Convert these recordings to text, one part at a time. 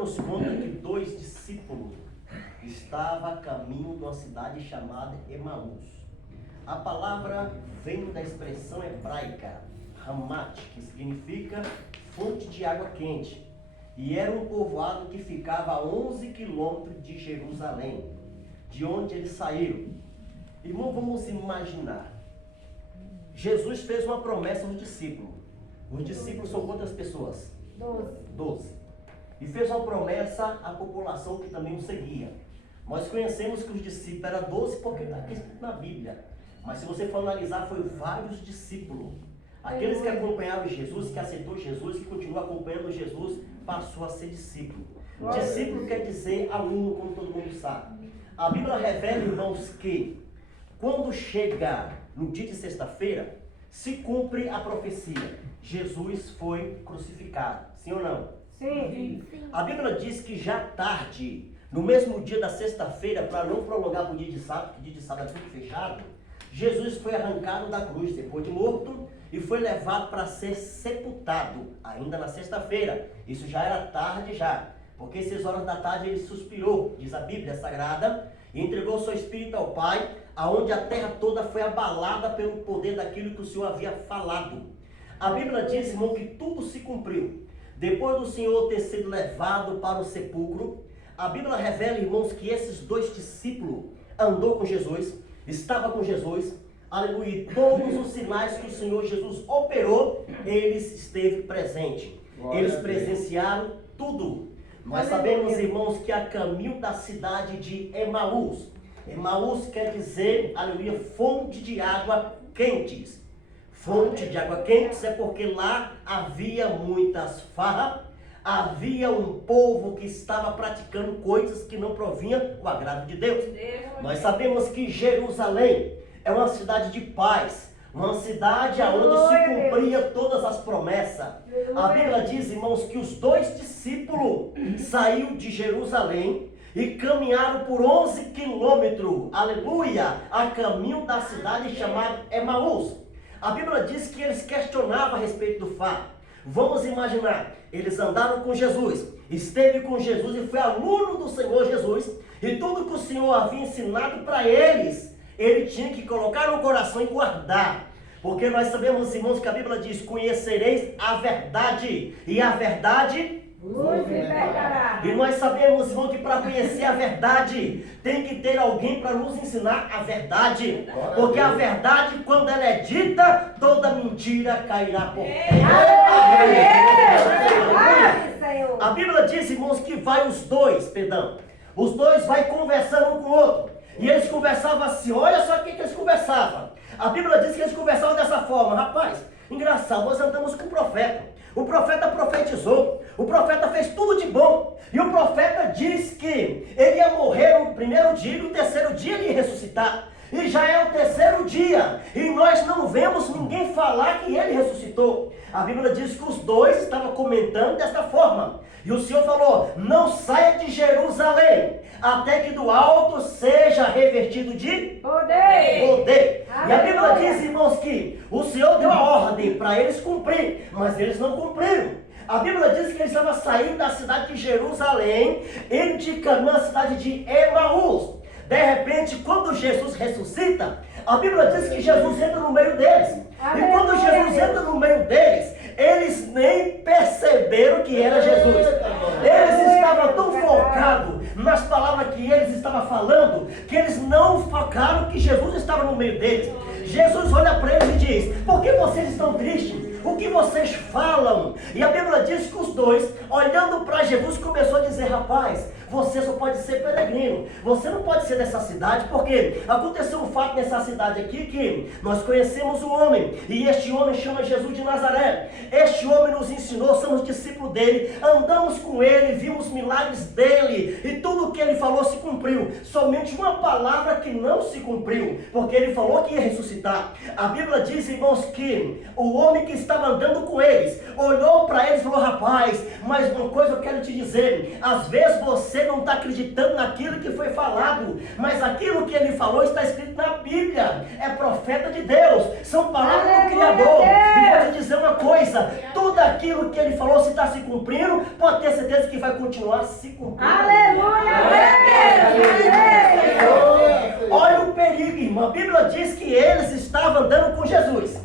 nos conta que 2 discípulos estavam a caminho de uma cidade chamada Emaús. A palavra vem da expressão hebraica, Hamat, que significa fonte de água quente. E era um povoado que ficava a 11 quilômetros de Jerusalém, de onde eles saíram. Irmão, vamos imaginar. Jesus fez uma promessa aos discípulos. Os discípulos são quantas pessoas? 12. E fez uma promessa à população que também o seguia. Nós conhecemos que os discípulos eram 12 porque está escrito na Bíblia. Mas se você for analisar, foi vários discípulos. Aqueles que acompanhavam Jesus, que aceitou Jesus, que continuam acompanhando Jesus, passou a ser discípulo. Discípulo quer dizer aluno, como todo mundo sabe. A Bíblia revela, irmãos, que quando chega no dia de sexta-feira, se cumpre a profecia. Jesus foi crucificado. Sim ou não? Sim. A Bíblia diz que já tarde, no mesmo dia da sexta-feira, para não prolongar para o dia de sábado, porque dia de sábado é tudo fechado, Jesus foi arrancado da cruz depois de morto e foi levado para ser sepultado, ainda na sexta-feira. Isso já era tarde já, porque 6 horas da tarde ele suspirou, diz a Bíblia Sagrada, e entregou seu espírito ao Pai, aonde a terra toda foi abalada pelo poder daquilo que o Senhor havia falado. A Bíblia diz, irmão, que tudo se cumpriu. Depois do Senhor ter sido levado para o sepulcro, a Bíblia revela, irmãos, que esses 2 discípulos andou com Jesus, estava com Jesus, aleluia, e todos os sinais que o Senhor Jesus operou, eles esteve presente. Eles presenciaram tudo. Nós sabemos, irmãos, que a caminho da cidade de Emaús. Emaús quer dizer, aleluia, fonte de água quentes. Fonte de água quentes é porque lá havia muitas farras, havia um povo que estava praticando coisas que não provinham do agrado de Deus. Nós sabemos que Jerusalém é uma cidade de paz, uma cidade onde se cumpria todas as promessas. A Bíblia diz, irmãos, que os 2 discípulos saíram de Jerusalém e caminharam por 11 quilômetros, aleluia, a caminho da cidade chamada Emaús. A Bíblia diz que eles questionavam a respeito do fato. Vamos imaginar, eles andaram com Jesus, esteve com Jesus e foi aluno do Senhor Jesus, e tudo que o Senhor havia ensinado para eles, ele tinha que colocar no coração e guardar. Porque nós sabemos, irmãos, que a Bíblia diz, conhecereis a verdade, e a verdade Vos libertará. E nós sabemos, irmão, que para conhecer a verdade, tem que ter alguém para nos ensinar a verdade. Porque a verdade, quando ela é dita, toda mentira cairá por terra. A Bíblia diz, irmãos, que vai os 2, os 2 vai conversando um com o outro. E eles conversavam assim, olha só o que eles conversavam. A Bíblia diz que eles conversavam dessa forma, rapaz, engraçado, nós andamos com o profeta. O profeta profetizou, o profeta fez tudo de bom, e o profeta diz que ele ia morrer no primeiro dia e no terceiro dia ele ia ressuscitar. E já é o terceiro dia, e nós não vemos ninguém falar que ele ressuscitou. A Bíblia diz que os 2 estavam comentando desta forma. E o Senhor falou, não saia de Jerusalém, até que do alto seja revestido de poder. E a Bíblia diz, irmãos, que o Senhor deu a ordem para eles cumprir, mas eles não cumpriram. A Bíblia diz que eles estavam saindo da cidade de Jerusalém, indo de caminho à cidade de Emaús. De repente, quando Jesus ressuscita, a Bíblia diz que Jesus entra no meio deles. E quando Jesus entra no meio deles, eles nem perceberam que era Jesus. Eles estavam tão focados nas palavras que eles estavam falando, que eles não focaram que Jesus estava no meio deles. Jesus olha para eles e diz, por que vocês estão tristes? O que vocês falam? E a Bíblia diz que os 2, olhando para Jesus, começou a dizer, rapaz, você só pode ser peregrino, você não pode ser dessa cidade, porque aconteceu um fato nessa cidade aqui, que nós conhecemos um homem, e este homem chama Jesus de Nazaré. Este homem nos ensinou, somos discípulos dele, andamos com ele, vimos milagres dele, e tudo o que ele falou se cumpriu. Somente uma palavra que não se cumpriu, porque ele falou que ia ressuscitar. A Bíblia diz, irmãos, que o homem que estava andando com eles, olhou para eles e falou, rapaz, mas uma coisa eu quero te dizer, às vezes você não está acreditando naquilo que foi falado, mas aquilo que ele falou está escrito na Bíblia, é profeta de Deus, são palavras do Criador. E vou te dizer uma coisa, tudo tudo aquilo que ele falou, se está se cumprindo, pode ter certeza que vai continuar se cumprindo. Aleluia! Olha o perigo, irmão. A Bíblia diz que eles estavam andando com Jesus.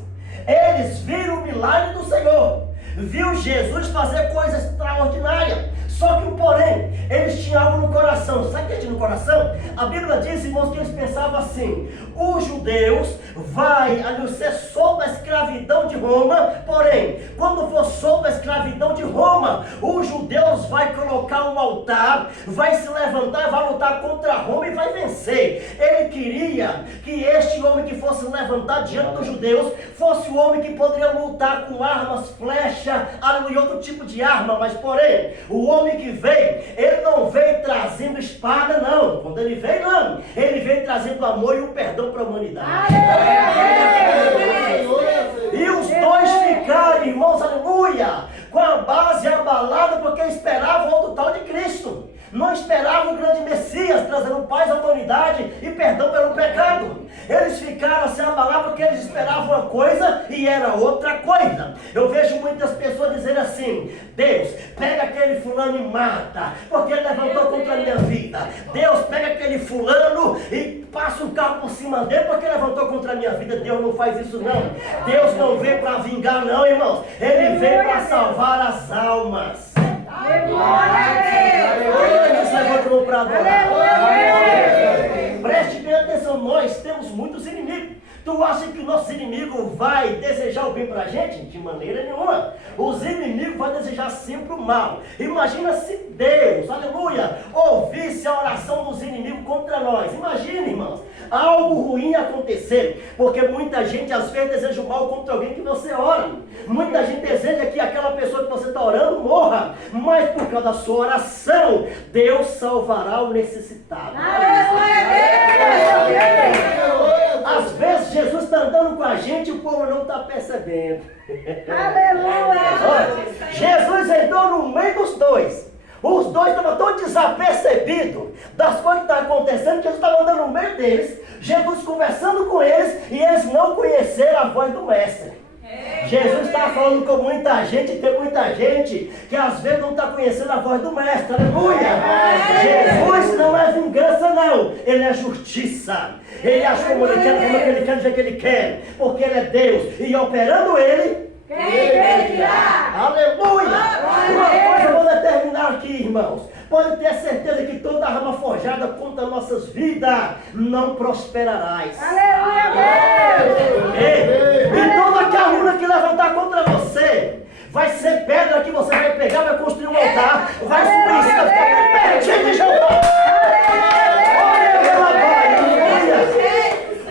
Eles viram o milagre do Senhor. Viu Jesus fazer coisas extraordinárias. Só que, porém, eles tinham algo no coração. Sabe o que tinha no coração? A Bíblia diz, irmãos, que eles pensavam assim: os judeus vai ser solto da escravidão de Roma, porém, quando for solto da escravidão de Roma, os judeus vai colocar um altar, vai se levantar, vai lutar contra Roma e vai vencer. Ele queria que este homem que fosse levantado diante dos judeus fosse o homem que poderia lutar com armas, flecha, e outro tipo de arma, mas porém, o homem que veio, ele não veio trazendo espada, não. Quando ele veio, não. Ele veio trazendo o amor e o perdão para a humanidade. E os dois ficaram, irmãos, aleluia, com a base abalada, porque esperavam outro tal de Cristo. Não esperavam o grande Messias, trazendo paz à humanidade e perdão pelo pecado. Eles ficaram assim abalados porque eles esperavam uma coisa e era outra coisa. Eu vejo muitas pessoas dizendo assim: Deus, pega aquele fulano e mata, porque ele levantou contra a minha vida. Deus, pega aquele fulano e passa um carro por cima dele, porque ele levantou contra a minha vida. Deus não faz isso, não. Deus não veio para vingar, não, irmãos. Ele veio para salvar as almas. Preste bem atenção, nós temos muitos inimigos. Tu acha que o nosso inimigo vai desejar o bem para a gente? De maneira nenhuma. Os inimigos vão desejar sempre o mal. Imagina se Deus, aleluia, ouvisse a oração dos inimigos contra nós. Imagina, irmãos, algo ruim acontecer. Porque muita gente às vezes deseja o mal contra alguém que você ora. Muita gente deseja que aquela pessoa que você está orando morra. Mas por causa da sua oração, Deus salvará o necessitado. Às vezes Jesus está andando com a gente e o povo não está percebendo. Aleluia! Jesus entrou no meio dos dois. Os dois estavam tão desapercebidos das coisas que estavam acontecendo, que Jesus estava andando no meio deles, Jesus conversando com eles, e eles não conheceram a voz do Mestre. Jesus está falando com muita gente, tem muita gente que às vezes não está conhecendo a voz do Mestre, aleluia! Jesus não é vingança, não, ele é justiça. Ele age como ele quer, como ele quer, do jeito que ele quer, porque ele é Deus, e operando ele, quem impedirá? Aleluia! Uma coisa eu vou determinar aqui, irmãos. Pode ter certeza que toda arma forjada contra nossas vidas não prosperarás. Aleluia, Deus! E toda calúnia que levantar contra você vai ser pedra que você vai pegar, vai construir um altar, vai subir em cima, vai ficar pertinho de Jeová.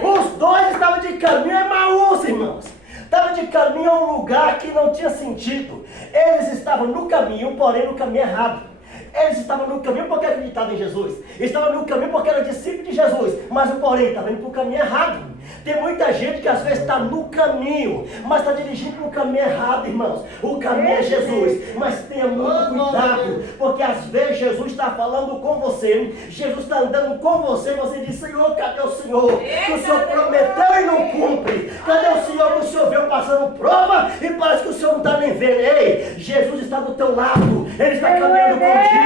Os dois estavam de caminho a Emaús, irmãos. Estavam de caminho a um lugar que não tinha sentido. Eles estavam no caminho, porém no caminho errado. Eles estavam no caminho porque acreditavam em Jesus. Estavam no caminho porque eram discípulos de Jesus. Mas o porém estava indo para o caminho errado. Tem muita gente que às vezes está no caminho, mas está dirigindo para o caminho errado, irmãos. O caminho é Jesus. Mas tenha muito cuidado, porque às vezes Jesus está falando com você. Jesus está andando com você. Você diz: Senhor, cadê o Senhor? Que o Senhor prometeu e não cumpre. Cadê o Senhor que o Senhor veio passando prova e parece que o Senhor não está nem vendo? Ei, Jesus está do teu lado. Ele está caminhando contigo.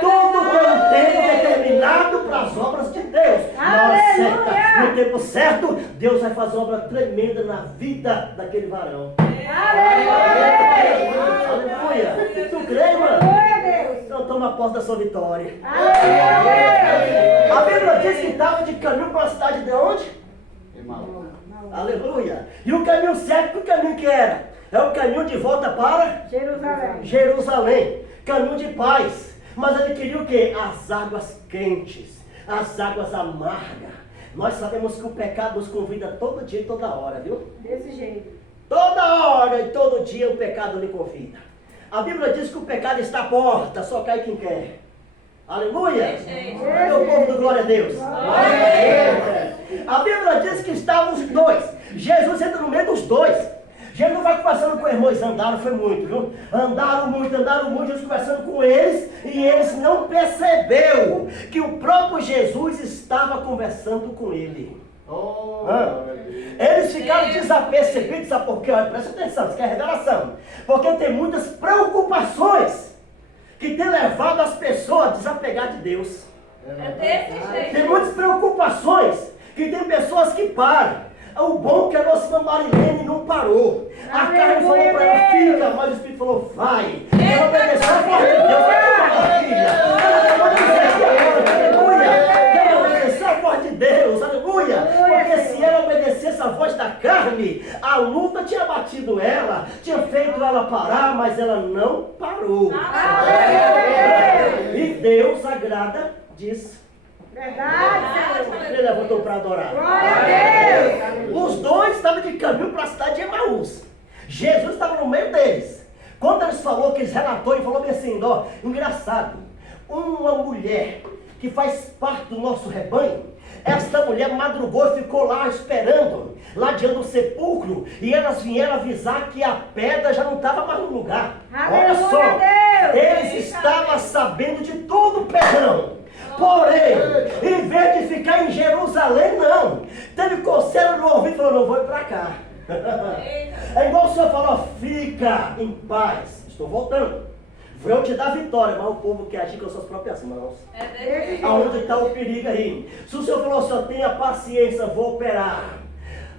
Tudo tem um tempo determinado para as obras de Deus. Na hora certa, no tempo certo, Deus vai fazer uma obra tremenda na vida daquele varão. Aleluia! Tu crê, mano? Então toma posse da sua vitória. A Bíblia diz que estava de caminho para a cidade de onde? Aleluia! E o caminho certo, que caminho que era? É o caminho de volta para Jerusalém. Caminho de paz. Mas ele queria o quê? As águas quentes, as águas amargas. Nós sabemos que o pecado nos convida todo dia e toda hora, viu? Desse jeito. Toda hora e todo dia o pecado lhe convida. A Bíblia diz que o pecado está à porta, só cai quem quer. Aleluia! Cadê o povo do glória a Deus? A Bíblia diz que estavam os dois. Jesus entra no meio dos dois. Jesus vai conversando com os irmãos, andaram, foi muito, viu? Andaram muito, Jesus conversando com eles, e eles não perceberam que o próprio Jesus estava conversando com ele. Eles ficaram ficaram desapercebidos, sabe por quê? Olha, presta atenção, isso aqui é revelação. Porque tem muitas preocupações que tem levado as pessoas a desapegar de Deus. É desse jeito. Tem muitas preocupações que tem pessoas que param. O bom que a nossa Marilene não parou. A carne falou para ela, fica, mas o Espírito falou, vai. Ela obedeceu a voz de Deus. Ela obedeceu a voz de Deus, aleluia. Porque se ela obedecesse a voz da carne, a luta tinha batido ela, tinha feito ela parar, mas ela não parou. E Deus agrada disso. Verdade, Ele levantou para adorar. glória a Deus. Os dois estavam de caminho para a cidade de Emaús. Jesus estava no meio deles. Quando eles falou, que eles relatou, ele falou bem assim, ó, engraçado, uma mulher que faz parte do nosso rebanho, esta mulher madrugou e ficou lá esperando, lá diante do sepulcro, e elas vieram avisar que a pedra já não estava mais no lugar. Olha Aleluia, só, Deus. eles estavam sabendo de tudo, perdão. Porém, em vez de ficar em Jerusalém, não. Teve coceira no ouvido e falou, não vou ir para cá. É igual o Senhor falou, fica em paz. Estou voltando. Vou eu te dar vitória, mas o povo quer agir com as suas próprias mãos. É desse jeito. Aonde está o perigo aí? Se o Senhor falou, Senhor, tenha paciência, vou operar.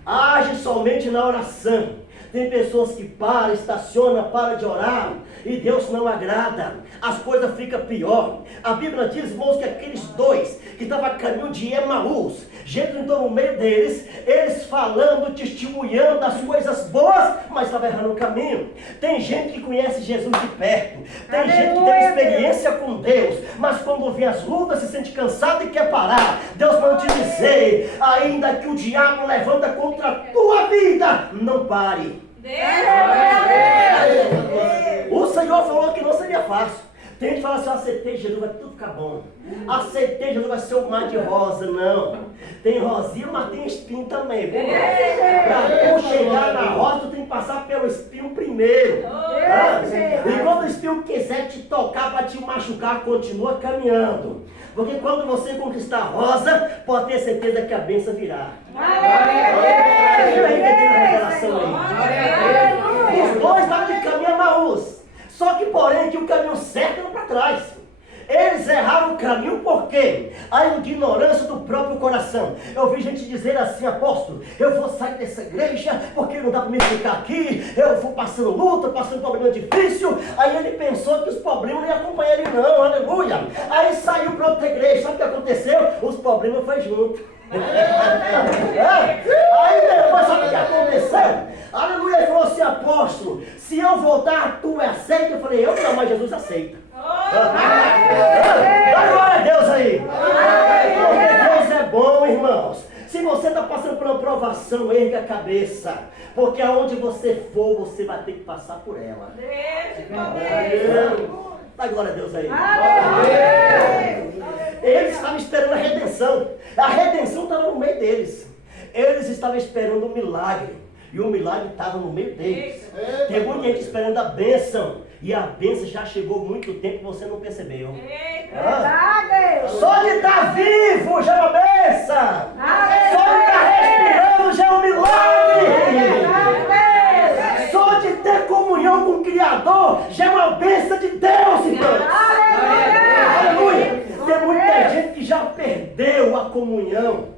Age somente na oração. Tem pessoas que param, estacionam, param de orar e Deus não agrada. As coisas ficam pior. A Bíblia diz, irmãos, que aqueles dois que estavam a caminho de Emaús, Jesus entrou no meio deles, eles falando, testemunhando as coisas boas, mas estava errando o caminho. Tem gente que conhece Jesus de perto, tem gente que tem experiência com Deus, mas quando vê as lutas se sente cansado e quer parar. Deus manda te dizer, ainda que o diabo levanta contra a tua vida, não pare. O Senhor falou que não seria fácil. Tem gente que fala assim, eu aceitei Jesus, vai tudo ficar bom. Aceitei Jesus, vai ser um mar de rosa. Não. Tem rosinha, mas tem espinho também. Para tu chegar na rosa, tu tem que passar pelo espinho primeiro. E quando o espinho quiser te tocar para te machucar, continua caminhando. Porque quando você conquistar a rosa, pode ter certeza que a bênção virá. Quem está entendendo a revelação aí? Os dois estavam de caminho a Emaús. Só que, porém, que o caminho certo era para trás. Eles erraram o caminho por quê? A ignorância do próprio coração. Eu vi gente dizer assim, apóstolo, eu vou sair dessa igreja porque não dá para me ficar aqui, eu vou passando luta, passando problema difícil. Aí ele pensou que os problemas não iam acompanhar ele não, aleluia. Aí saiu para outra igreja, sabe o que aconteceu? Os problemas foi junto. Aí depois, sabe o que aconteceu? Aleluia, ele falou assim, apóstolo, se eu voltar, tu aceita? Eu falei, eu não, mas Jesus aceita. Dá glória a Deus aí. Porque Deus é bom, irmãos. Se você está passando por uma provação, erga a cabeça. Porque aonde você for, você vai ter que passar por ela. Dá glória a Deus aí. Eles estavam esperando a redenção. A redenção estava no meio deles. Eles estavam esperando um milagre. E o milagre estava no meio deles. Tem muita gente esperando a bênção. E a bênção já chegou há muito tempo e você não percebeu. Só de estar vivo já é uma bênção. Só de estar respirando já é um milagre. Só de ter comunhão com o Criador já é uma bênção de Deus, irmãos. Aleluia. Tem muita gente que já perdeu a comunhão.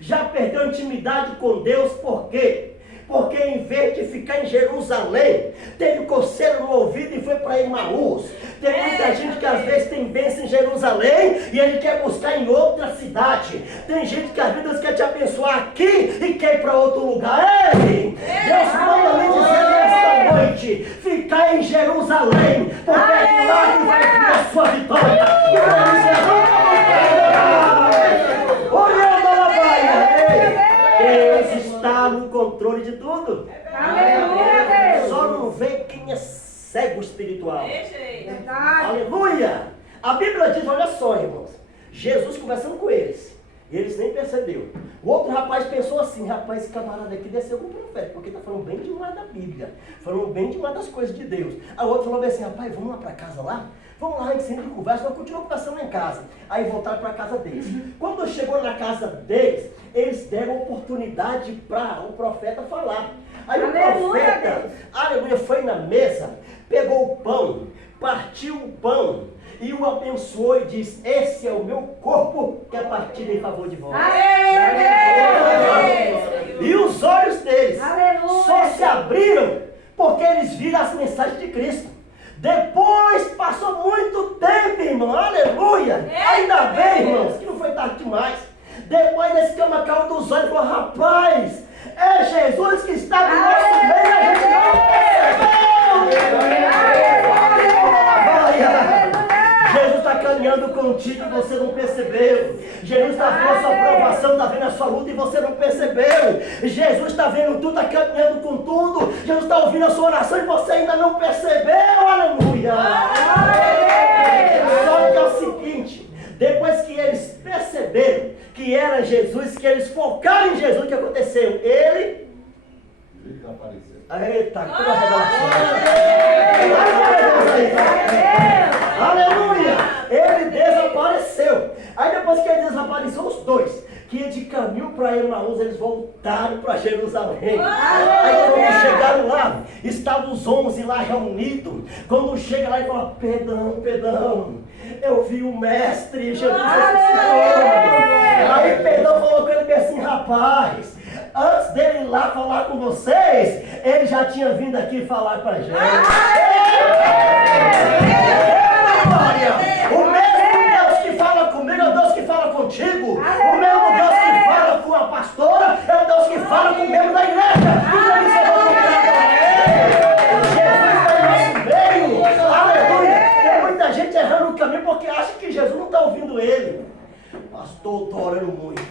Já perdeu a intimidade com Deus. Por quê? Porque em vez de ficar em Jerusalém, teve coceira no ouvido e foi para Emaús. Tem muita gente que às vezes tem bênção em Jerusalém e ele quer buscar em outra cidade. Tem gente que às vezes quer te abençoar aqui e quer ir para outro lugar. Ei, Deus manda me dizer nesta noite, ficar em Jerusalém, porque é lá que vai vir a sua vitória. Deus está no controle de tudo. Só não vê quem é cego espiritual. Aleluia! A Bíblia diz, olha só, irmãos, Jesus conversando com eles, e eles nem perceberam. O outro rapaz pensou assim, rapaz, esse camarada aqui deve ser algum profeta, porque está falando bem demais da Bíblia, falando bem demais das coisas de Deus. Aí o outro falou bem assim, rapaz, vamos lá para casa lá? Vamos lá, a gente sempre conversa, nós continuamos conversando lá em casa. Aí voltaram para a casa deles. Quando chegou na casa deles, eles deram oportunidade para o profeta falar. Aí Aleluia, o profeta, Deus. aleluia, foi na mesa, pegou o pão, partiu o pão e o abençoou e disse: esse é o meu corpo que é partido em favor de vós. E os olhos deles Aleluia. só se abriram porque eles viram as mensagens de Cristo. Depois passou muito tempo, irmão, aleluia. Ainda bem, irmãos, que não foi tarde demais. Depois desse cama caiu dos olhos e falou: rapaz, é Jesus que está no nosso meio, a gente não percebeu. Jesus está caminhando contigo e você não percebeu. Jesus está vendo a sua aprovação, está vendo a sua luta e você não percebeu. Jesus está vendo tudo, está caminhando com tudo. Jesus está ouvindo a sua oração e você ainda não percebeu. Aleluia! Só que é o seguinte, depois que eles perceberam que era Jesus, que eles focaram em Jesus, o que aconteceu? Ele desapareceu. Eita, que revelação! Aleluia! Ele desapareceu. Aí depois que ele desapareceu, os dois que iam de caminho para Emaús, eles voltaram para Jerusalém. Aí quando chegaram lá, estavam os 11 lá reunidos. Quando chega lá, ele fala: Pedrão, eu vi o mestre Jesus ressuscitando. Aí Pedrão falou com ele assim: rapaz, antes dele ir lá falar com vocês, ele já tinha vindo aqui falar com a gente. O mesmo Deus que fala comigo é o Deus que fala contigo. O mesmo Deus que fala com a pastora é o Deus que fala com o membro da igreja. Jesus está em nosso meio. Aleluia. Tem muita gente errando o caminho porque acha que Jesus não está ouvindo ele. Pastor, estou orando muito.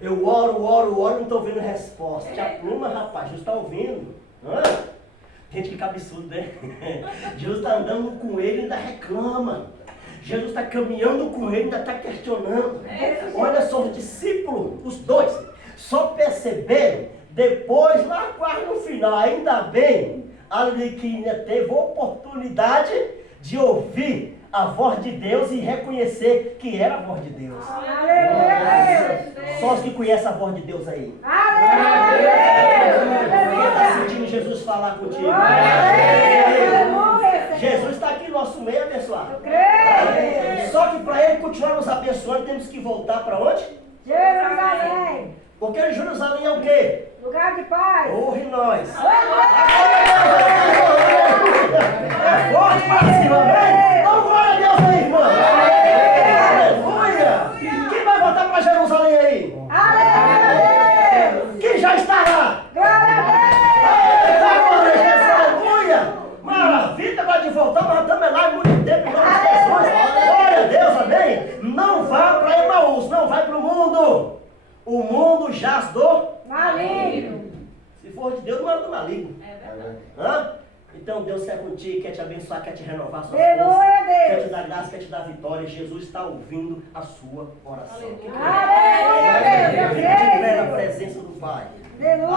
Eu oro e não estou vendo resposta. Te apruma, rapaz, Jesus está ouvindo. Gente, que absurdo, né? Jesus está andando com ele e ainda reclama. Jesus está caminhando com ele e ainda está questionando. Olha só, os discípulos, os dois, só perceberam depois, lá quase no final, ainda bem, ali que ainda teve oportunidade de ouvir a voz de Deus e reconhecer que era a voz de Deus. Só os que conhecem a voz de Deus aí. Quem está sentindo Jesus falar contigo? Jesus está aqui no nosso meio, abençoado. Só que para ele continuar nos abençoando, temos que voltar para onde? Jerusalém. Porque Jerusalém é o quê? Lugar de paz. Honre nós. É forte para cima, amém? Então glória a Deus aí, irmão. Aleluia. Quem vai voltar para Jerusalém aí? Aleluia. Quem já está lá? Glória a Deus. Aleluia. Maravilha, vai de voltar, nós estamos lá há muito tempo, em nome de Jesus. Glória a Deus, amém? Não vá para Emaús, não vai para o mundo. O mundo jaz do maligno. Se for de Deus, não é do maligno. É. Então Deus quer contigo, quer te abençoar, quer te renovar suas Aleluia, forças, Deus. quer te dar graça, quer te dar vitória. Jesus está ouvindo a sua oração. Aleluia, Deus. Quem estiver na presença do Pai. Aleluia.